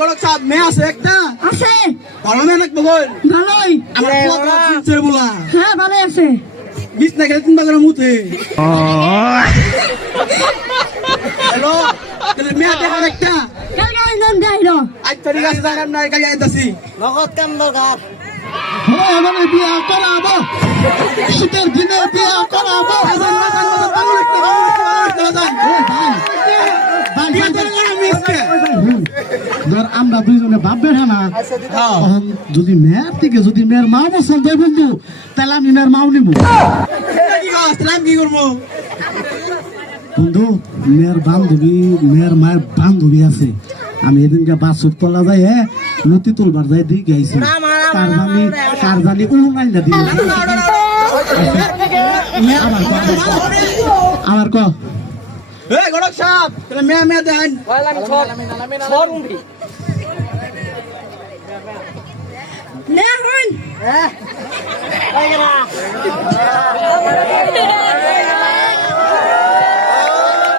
গড়ক সাহেব মেয়ে আছে একটা আছে ভালো মেয়ে নাকি বল ভালোই আমার বলা হ্যাঁ ভালো আছে বিছ না খেলে চিন্তা করে মুতে হ্যালো মেয়ে দেখার একটা কালকে নাম দেইলো আজ তারিখ আছে জানাম না কালি আইতাছি নগদ কাম দরকার হ্যাঁ মানে বিয়া করাবো শীতের দিনে বিয়া করাবো ধর আমরা দুইজনে বাপ বেঠা না যদি মেয়ের থেকে যদি মেয়ের মা পছন্দ হয় বন্ধু তাহলে আমি মেয়ের মাও নিব কি করবো বন্ধু মেয়ের বান্ধবী মেয়ের মায়ের বান্ধবী আছে আমি এদিনকে বাসুর তলা যাই হ্যাঁ নতি তুলবার যাই দিই গাইছি কার জানি উলুঙ্গাই না দিল আমার ক গড়ক সাহেব মেয়ে মেয়ে দেন নে হন হ্যাঁ